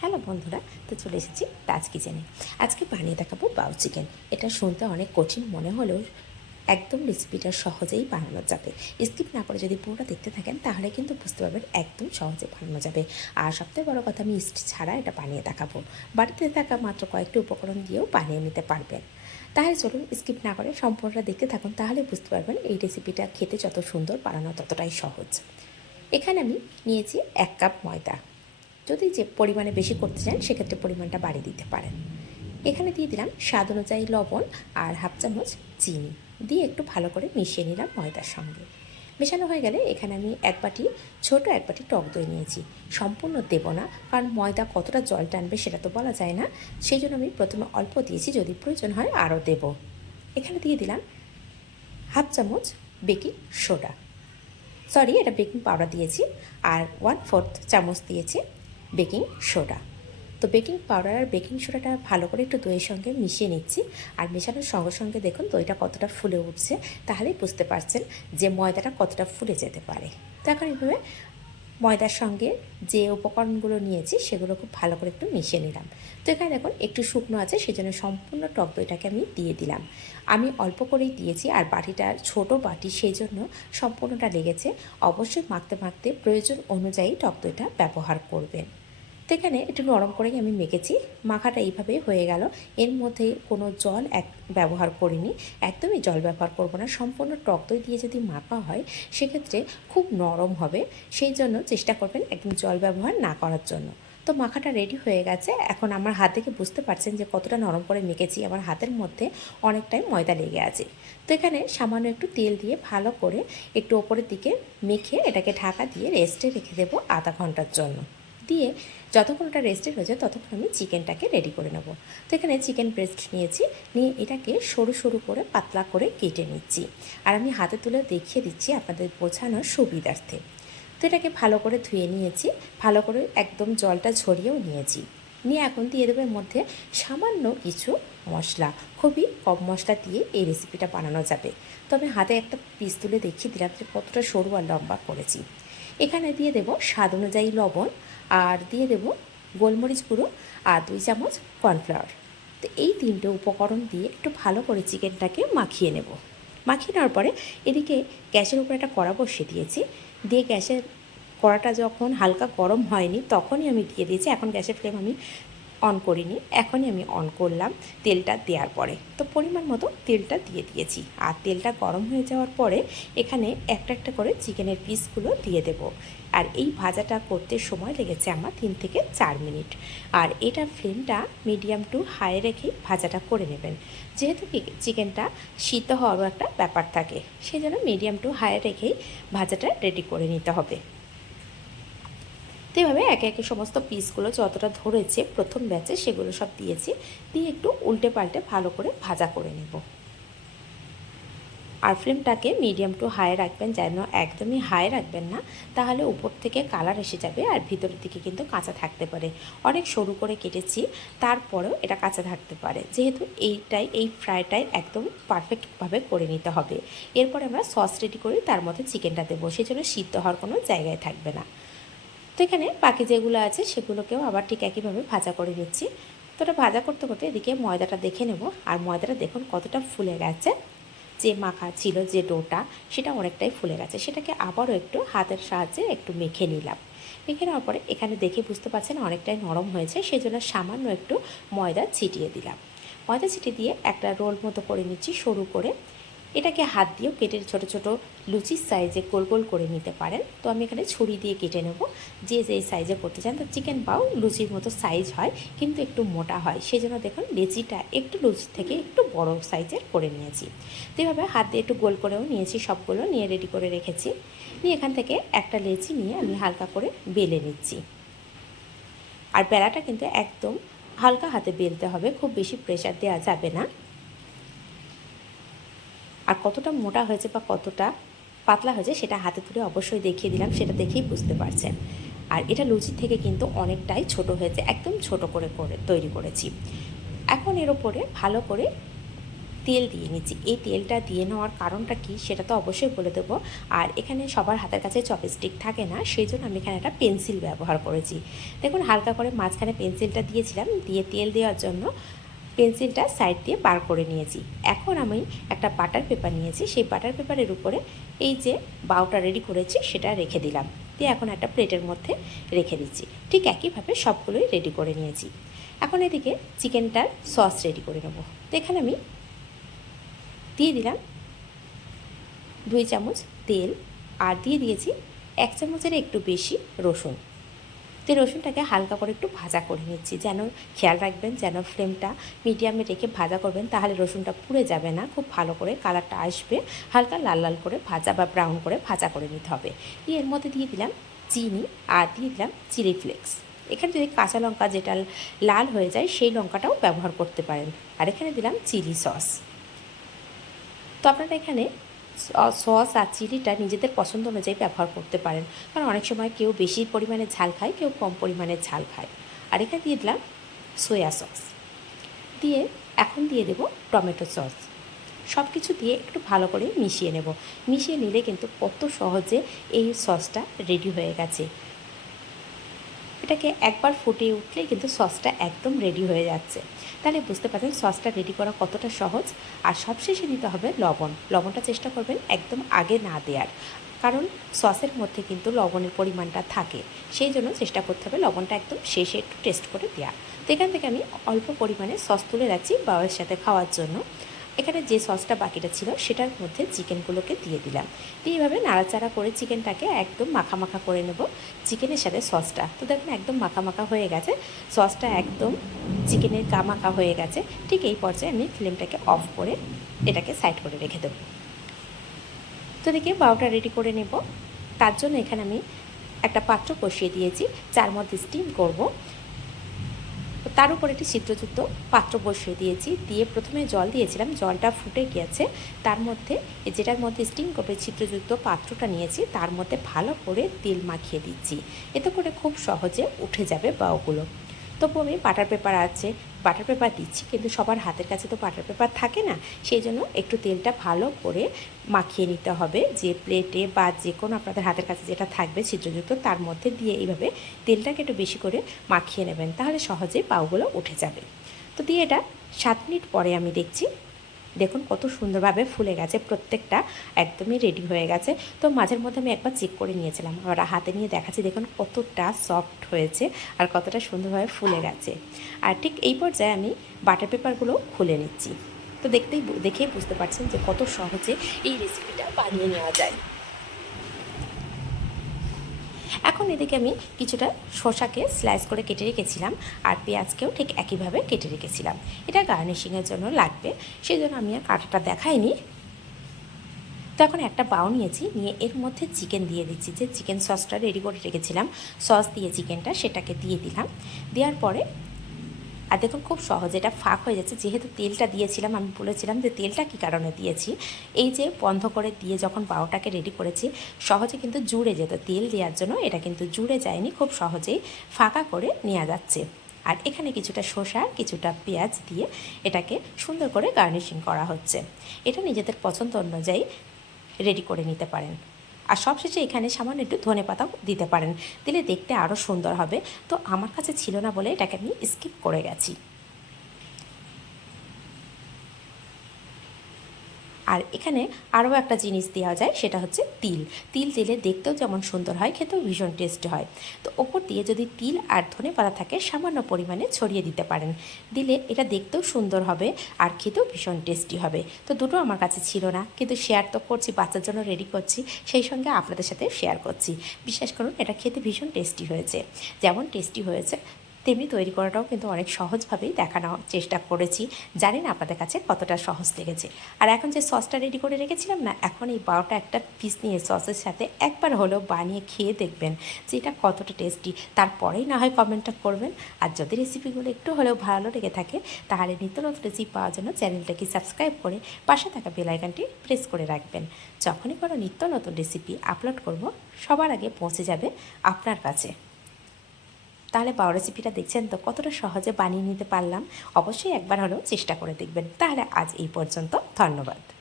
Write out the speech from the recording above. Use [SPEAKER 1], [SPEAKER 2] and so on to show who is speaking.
[SPEAKER 1] Hello বন্ধুরা, তো চলে এসেছি তাজ কিচেনে। আজকে বানিয়ে দেখাবো বাউ চিকেন। এটা শুনতে অনেক কঠিন মনে হলেও একদম রেসিপিটা সহজেই বানানো যাবে। স্কিপ না করে যদি পুরোটা দেখতে থাকেন, তাহলে কিন্তু বুঝতে পারবেন একদম সহজে বানানো যাবে। আর সবথেকে বড় কথা আমি ইস্ট ছাড়া এটা বানিয়ে দেখাবো। বাড়িতে থাকা মাত্র কয়েকটি উপকরণ দিয়েও বানিয়ে নিতে পারবেন। তাহলে চলুন স্কিপ না করে সম্পূর্ণটা দেখতে থাকুন, তাহলে বুঝতে পারবেন এই রেসিপিটা খেতে যত সুন্দর, বানানো ততটাই সহজ। এখানে আমি নিয়েছি এক কাপ ময়দা। যদি যে পরিমাণে বেশি করতে চান, সেক্ষেত্রে পরিমাণটা বাড়িয়ে দিতে পারেন। এখানে দিয়ে দিলাম স্বাদ অনুযায়ী লবণ আর হাফ চামচ চিনি। দিয়ে একটু ভালো করে মিশিয়ে নিলাম ময়দার সঙ্গে। মেশানো হয়ে গেলে এখানে আমি এক বাটি, ছোট এক বাটি টক দই নিয়েছি। সম্পূর্ণ দেব না, কারণ ময়দা কতটা জল টানবে সেটা তো বলা যায় না। সেই জন্য আমি প্রথমে অল্প দিয়েছি, যদি প্রয়োজন হয় আরও দেব। এখানে দিয়ে দিলাম হাফ চামচ বেকিং সোডা। সরি, এটা বেকিং পাউডার দিয়েছি। আর ওয়ান ফোর্থ চামচ দিয়েছি বেকিং সোডা। তো বেকিং পাউডার আর বেকিং সোডাটা ভালো করে একটু দইয়ের সঙ্গে মিশিয়ে নিচ্ছি। আর মেশানোর সঙ্গে সঙ্গে দেখুন দইটা কতটা ফুলে উঠছে, তাহলেই বুঝতে পারছেন যে ময়দাটা কতটা ফুলে যেতে পারে। তো এখন এইভাবে ময়দার সঙ্গে যে উপকরণগুলো নিয়েছি, সেগুলো খুব ভালো করে একটু মিশিয়ে নিলাম। তো এখানে দেখুন একটু শুকনো আছে সেই জন্য সম্পূর্ণ টক দইটাকে আমি দিয়ে দিলাম। আমি অল্প করেই দিয়েছি, আর বাটিটা ছোট বাটি, সেই জন্য সম্পূর্ণটা লেগেছে। অবশ্যই মাখতে মাখতে প্রয়োজন অনুযায়ী টক দইটা ব্যবহার করবেন। তো এখানে একটু নরম করেই আমি মেখেছি। মাখাটা এইভাবে হয়ে গেল। এর মধ্যে কোনো জল এক ব্যবহার করিনি। একদমই জল ব্যবহার করব না। সম্পূর্ণ টক দই দিয়ে যদি মাখা হয়, সেক্ষেত্রে খুব নরম হবে। সেই জন্য চেষ্টা করবেন একদম জল ব্যবহার না করার জন্য। তো মাখাটা রেডি হয়ে গেছে। এখন আমার হাত থেকে বুঝতে পারছেন যে কতটা নরম করে মেখেছি। আমার হাতের মধ্যে অনেকটাই ময়দা লেগে আছে। তো এখানে সামান্য একটু তেল দিয়ে ভালো করে একটু ওপরের দিকে মেখে এটাকে ঢাকা দিয়ে রেস্টে রেখে দেবো আধা ঘণ্টার জন্য। দিয়ে যতক্ষণ ওটা রেস্টেড হয়ে যায়, ততক্ষণ আমি চিকেনটাকে রেডি করে নেব। তো এখানে চিকেন ব্রেস্ট নিয়েছি, নিয়ে এটাকে সরু সরু করে পাতলা করে কেটে নিচ্ছি। আর আমি হাতে তুলে দেখিয়ে দিচ্ছি আপনাদের বোঝানোর সুবিধার্থে। তো এটাকে ভালো করে ধুয়ে নিয়েছি, ভালো করে একদম জলটা ঝরিয়েও নিয়েছি। নিয়ে এখন দিয়ে দেবো এর মধ্যে সামান্য কিছু মশলা। খুবই কম মশলা দিয়ে এই রেসিপিটা বানানো যাবে। তবে হাতে একটা পিস তুলে দেখিয়ে দিলাম যে কতটা সরু আর লম্বা করেছি। এখানে দিয়ে দেব স্বাদ অনুযায়ী লবণ আর দিয়ে দেব গোলমরিচ গুঁড়ো আর দুই চামচ কর্নফ্লাওয়ার। তো এই তিনটে উপকরণ দিয়ে একটু ভালো করে চিকেনটাকে মাখিয়ে নেব। মাখিয়ে নেওয়ার পরে এদিকে গ্যাসের উপরে একটা কড়া বসিয়ে দিয়েছি। দিয়ে গ্যাসের কড়াটা যখন হালকা গরম হয়নি তখনই আমি দিয়ে দিয়েছি। এখন গ্যাসের ফ্লেম আমি অন করিনি, এখনই আমি অন করলাম তেলটা দেওয়ার পরে। তো পরিমাণ মতো তেলটা দিয়ে দিয়েছি। আর তেলটা গরম হয়ে যাওয়ার পরে এখানে একটা একটা করে চিকেনের পিসগুলো দিয়ে দেব। আর এই ভাজাটা করতে সময় লেগেছে আমার তিন থেকে চার মিনিট। আর এটা ফ্লেমটা মিডিয়াম টু হাই রেখেই ভাজাটা করে নেবেন। যেহেতু কি- চিকেনটা সিদ্ধ হওয়ারও একটা ব্যাপার থাকে সেই জন্য মিডিয়াম টু হাই রেখেই ভাজাটা রেডি করে নিতে হবে। তো এভাবে একে একে সমস্ত পিসগুলো যতটা ধরেছে, প্রথম ব্যাচে সেগুলো সব দিয়েছি, দিয়ে একটু উল্টে পাল্টে ভালো করে ভাজা করে নেব। আর ফ্লেমটাকে মিডিয়াম টু হাই রাখবেন, যেন একদমই হাই রাখবেন না, তাহলে উপর থেকে কালার এসে যাবে আর ভিতরের দিকে কিন্তু কাঁচা থাকতে পারে। অনেক সরু করে কেটেছি, তারপরেও এটা কাঁচা থাকতে পারে। যেহেতু এইটাই, এই ফ্রাইটাই একদম পারফেক্টভাবে করে নিতে হবে। এরপরে আমরা সস রেডি করি তার মধ্যে চিকেনটা দেবো সেই জন্য সিদ্ধ হওয়ার কোনো জায়গায় থাকবে না। তো এখানে বাকি যেগুলো আছে সেগুলোকেও আবার ঠিক একইভাবে ভাজা করে নিচ্ছি। তো ওটা ভাজা করতে করতে এদিকে ময়দাটা দেখে নেব। আর ময়দাটা দেখুন কতটা ফুলে গেছে। যে মাখা ছিল যে ডোটা, সেটা অনেকটাই ফুলে গেছে। সেটাকে আবারও একটু হাতের সাহায্যে একটু মেখে নিলাম। মেখে নেওয়ার পরে এখানে দেখে বুঝতে পারছেন অনেকটাই নরম হয়েছে সেই জন্য সামান্য একটু ময়দা ছিটিয়ে দিলাম। ময়দা ছিটিয়ে দিয়ে একটা রোল মতো করে নিচ্ছি সরু করে। এটাকে হাত দিয়েও কেটে ছোট ছোট লুচির সাইজে গোল গোল করে নিতে পারেন। তো আমি এখানে ছুরি দিয়ে কেটে নেব। যে যেই সাইজে করতে চান, তো চিকেন পাও লুচির মতো সাইজ হয়, কিন্তু একটু মোটা হয়। সেই জন্য দেখুন, লেচিটা একটু লুচি থেকে একটু বড় সাইজের করে নিয়েছি। তো এভাবে হাত দিয়ে একটু গোল করেও নিয়েছি, সবগুলো নিয়ে রেডি করে রেখেছি। নিয়ে এখান থেকে একটা লেচি নিয়ে আমি হালকা করে বেলে নিচ্ছি। আর বেলাটা কিন্তু একদম হালকা হাতে বেলতে হবে, খুব বেশি প্রেশার দেওয়া যাবে না। আর কতটা মোটা হয়েছে বা কতটা পাতলা হয়েছে সেটা হাতে তুলে অবশ্যই দেখিয়ে দিলাম, সেটা দেখেই বুঝতে পারছেন। আর এটা লুচির থেকে কিন্তু অনেকটাই ছোট হয়েছে, একদম ছোট করে করে তৈরি করেছি। এখন এর ওপরে ভালো করে তেল দিয়ে নিচ্ছি। এই তেলটা দিয়ে নেওয়ার কারণটা কি সেটা তো অবশ্যই বলে দেবো। আর এখানে সবার হাতের কাছে চপস্টিক থাকে না, সেই জন্য আমি এখানে একটা পেন্সিল ব্যবহার করেছি। দেখুন, হালকা করে মাঝখানে পেন্সিলটা দিয়েছিলাম, দিয়ে তেল দেওয়ার জন্য পেন্সিলটা সাইড দিয়ে বার করে নিয়েছি। এখন আমি একটা বাটার পেপার নিয়েছি। সেই বাটার পেপারের উপরে এই যে বাউটা রেডি করেছি, সেটা রেখে দিলাম। দিয়ে এখন একটা প্লেটের মধ্যে রেখে দিচ্ছি। ঠিক একইভাবে সবগুলোই রেডি করে নিয়েছি। এখন এদিকে চিকেনটার সস রেডি করে নেব। তো এখানে আমি দিয়ে দিলাম দুই চামচ তেল আর দিয়ে দিয়েছি এক চামচের একটু বেশি রসুন। তো রসুনটাকে হালকা করে একটু ভাজা করে নিচ্ছি। যেন খেয়াল রাখবেন, যেন ফ্লেমটা মিডিয়ামে রেখে ভাজা করবেন, তাহলে রসুনটা পুড়ে যাবে না। খুব ভালো করে কালারটা আসবে। হালকা লাল লাল করে ভাজা বা ব্রাউন করে ভাজা করে নিতে হবে। এর মধ্যে দিয়ে দিলাম চিনি আর দিয়ে দিলাম চিলি ফ্লেক্স। এখানে যদি কাঁচা লঙ্কা যেটা লাল হয়ে যায়, সেই লঙ্কাটাও ব্যবহার করতে পারেন। আর এখানে দিলাম চিলি সস। তো আপনারা এখানে সস আর চিলিটা নিজেদের পছন্দ অনুযায়ী ব্যবহার করতে পারেন। কারণ অনেক সময় কেউ বেশি পরিমাণে ঝাল খায়, কেউ কম পরিমাণে ঝাল খায়। আর এখানে দিয়ে দিলাম সোয়া সস দিয়ে এখন দিয়ে দেব টমেটো সস। সব কিছু দিয়ে একটু ভালো করে মিশিয়ে নেব। মিশিয়ে নিলে কিন্তু কত সহজে এই সসটা রেডি হয়ে গেছে। এটাকে একবার ফুটিয়ে উঠলেই কিন্তু সসটা একদম রেডি হয়ে যাচ্ছে। তাহলে বুঝতে পারছেন সসটা রেডি করা কতটা সহজ। আর সবশেষে দিতে হবে লবণ। লবণটা চেষ্টা করবেন একদম আগে না দেওয়ার কারণ সসের মধ্যে কিন্তু লবণের পরিমাণটা থাকে। সেই জন্য চেষ্টা করতে হবে লবণটা একদম শেষে একটু টেস্ট করে দেওয়া তো এখান থেকে আমি অল্প পরিমাণে সস তুলে রাখছি বাবার সাথে খাওয়ার জন্য। এখানে যে সসটা বাকিটা ছিল, সেটার মধ্যে চিকেনগুলোকে দিয়ে দিলাম। দিয়ে এইভাবে নাড়াচাড়া করে চিকেনটাকে একদম মাখা মাখা করে নেব চিকেনের সাথে সসটা। তো দেখুন, একদম মাখা মাখা হয়ে গেছে। সসটা একদম চিকেনের কামাকা হয়ে গেছে। ঠিক এই পর্যায়ে আমি ফ্লেমটাকে অফ করে এটাকে সাইড করে রেখে দেবো। তো দেখে বারোটা রেডি করে নেব। তার জন্য এখানে আমি একটা পাত্র বসিয়ে দিয়েছি, যার মধ্যে স্টিম করব। তার উপর একটি ছিদ্রযুক্ত পাত্র বসিয়ে দিয়েছি। দিয়ে প্রথমে জল দিয়েছিলাম। জলটা ফুটে গিয়েছে। তার মধ্যে যেটার মধ্যে স্টিম করবে ছিদ্রযুক্ত পাত্রটা নিয়েছি, তার মধ্যে ভালো করে তেল মাখিয়ে দিচ্ছি। এতে করে খুব সহজে উঠে যাবে বাউগুলো। তবু আমি বাটার পেপার আছে বাটার পেপার দিচ্ছি, কিন্তু সবার হাতের কাছে তো বাটার পেপার থাকে না। সেই জন্য একটু তেলটা ভালো করে মাখিয়ে নিতে হবে, যে প্লেটে বা যে কোনো আপনাদের হাতের কাছে যেটা থাকবে ছিদ্রযুক্ত, তার মধ্যে দিয়ে এইভাবে তেলটাকে একটু বেশি করে মাখিয়ে নেবেন, তাহলে সহজেই পাউগুলো উঠে যাবে। তো দিয়ে এটা সাত মিনিট পরে আমি দেখছি দেখুন কত সুন্দরভাবে ফুলে গেছে, প্রত্যেকটা একদমই রেডি হয়ে গেছে। তো মাঝের মধ্যে আমি একবার চেক করে নিয়েছিলাম আবার হাতে নিয়ে দেখাচ্ছি, দেখুন কতটা সফট হয়েছে আর কতটা সুন্দরভাবে ফুলে গেছে। আর ঠিক এই পর্যায়ে আমি বাটার পেপারগুলো খুলে নিচ্ছি। তো দেখতেই দেখেই বুঝতে পারছেন যে কত সহজে এই রেসিপিটা বানিয়ে নেওয়া যায়। এখন এদিকে আমি কিছুটা শসাকে স্লাইস করে কেটে রেখেছিলাম আর পেঁয়াজকেও ঠিক একইভাবে কেটে রেখেছিলাম। এটা গার্নিশিংয়ের জন্য লাগবে সেই জন্য আমি আর কাটাটা দেখাইনি। তো এখন একটা বাউ নিয়েছি, নিয়ে এর মধ্যে চিকেন দিয়ে দিচ্ছি। যে চিকেন সসটা রেডি করে রেখেছিলাম সস দিয়ে চিকেনটা সেটাকে দিয়ে দিলাম। দেওয়ার পরে আর দেখুন, খুব সহজে এটা ফাঁক হয়ে যাচ্ছে। যেহেতু তেলটা দিয়েছিলাম, আমি বলেছিলাম যে তেলটা কী কারণে দিয়েছি? এই যে বন্ধ করে দিয়ে যখন বারোটাকে রেডি করেছি, সহজে কিন্তু জুড়ে যেত। তেল দেওয়ার জন্য এটা কিন্তু জুড়ে যায়নি, খুব সহজেই ফাঁকা করে নেওয়া যাচ্ছে। আর এখানে কিছুটা শসা, কিছুটা পেঁয়াজ দিয়ে এটাকে সুন্দর করে গার্নিশিং করা হচ্ছে। এটা নিজেদের পছন্দ অনুযায়ী রেডি করে নিতে পারেন। আর সবশেষে এখানে সামান্য একটু ধনে পাতাও দিতে পারেন। দিলে দেখতে আরও সুন্দর হবে। তো আমার কাছে ছিল না বলে এটাকে আমি স্কিপ করে গেছি। আর এখানে আরও একটা জিনিস দেওয়া যায়, সেটা হচ্ছে তিল। তিল দিলে দেখতেও যেমন সুন্দর হয়, খেতেও ভীষণ টেস্ট হয়। তো ওপর দিয়ে যদি তিল আর ধনে পাতা থাকে, সামান্য পরিমাণে ছড়িয়ে দিতে পারেন। দিলে এটা দেখতেও সুন্দর হবে আর খেতেও ভীষণ টেস্টি হবে। তো দুটো আমার কাছে ছিল না, কিন্তু শেয়ার তো করছি, বাচ্চার জন্য রেডি করছি, সেই সঙ্গে আপনাদের সাথে শেয়ার করছি। বিশ্বাস করুন, এটা খেতে ভীষণ টেস্টি হয়েছে। যেমন টেস্টি হয়েছে তেমনি তৈরি করাটাও কিন্তু অনেক সহজভাবেই দেখানোর চেষ্টা করেছি। জানি না আপনাদের কাছে কতটা সহজ লেগেছে। আর এখন যে সসটা রেডি করে রেখেছিলাম না, এখন এই বারোটা একটা পিস নিয়ে সসের সাথে একবার হলেও বানিয়ে খেয়ে দেখবেন যে এটা কতটা টেস্টি তারপরেই না হয় কমেন্টটা করবেন। আর যদি রেসিপিগুলো একটু হলেও ভালো লেগে থাকে, তাহলে নিত্য নতুন রেসিপি পাওয়ার জন্য চ্যানেলটাকে সাবস্ক্রাইব করে পাশে থাকা বেলাইকানটি প্রেস করে রাখবেন। যখনই কোনো নিত্য নতুন রেসিপি আপলোড করব, সবার আগে পৌঁছে যাবে আপনার কাছে। তাহলে পাও রেসিপিটা দেখছেন তো? কতটা সহজে বানিয়ে নিতে পারলাম? অবশ্যই একবার হলেও চেষ্টা করে দেখবেন। তাহলে আজ এই পর্যন্ত। ধন্যবাদ।